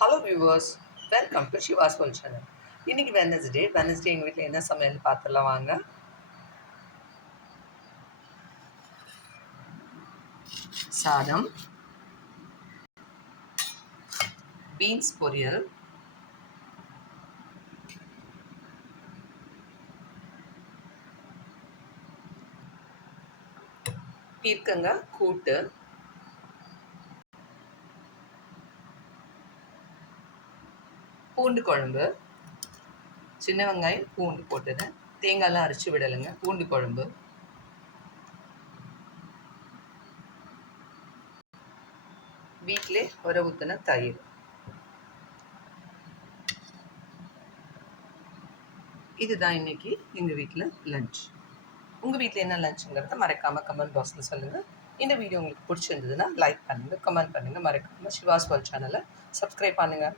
Hello viewers, welcome to Shiva's world channel. இன்னைக்கு Wednesday எங்கள் வீட்டில் என்ன சமையல் பார்த்துடலாம் வாங்க. சாதம், பீன்ஸ் பொரியல், பீர்க்கங்காய் கூட்டு, பூண்டு குழம்பு, சின்ன வெங்காயம் பூண்டு போட்டது, தேங்காய்லாம் அரைச்சி விடலைங்க, பூண்டு குழம்பு, வீட்டிலே உர ஊற்றின தயிர். இதுதான் இன்னைக்கு எங்கள் வீட்டில் லஞ்ச். உங்கள் வீட்டில் என்ன லஞ்சுங்கிறத மறக்காமல் கமெண்ட் பாக்ஸில் சொல்லுங்கள். இந்த வீடியோ உங்களுக்கு பிடிச்சிருந்ததுன்னா லைக் பண்ணுங்கள், கமெண்ட் பண்ணுங்கள், மறக்காமல் ஷிவாஸ் வேர்ல்ட் சேனலை சப்ஸ்கிரைப் பண்ணுங்கள்.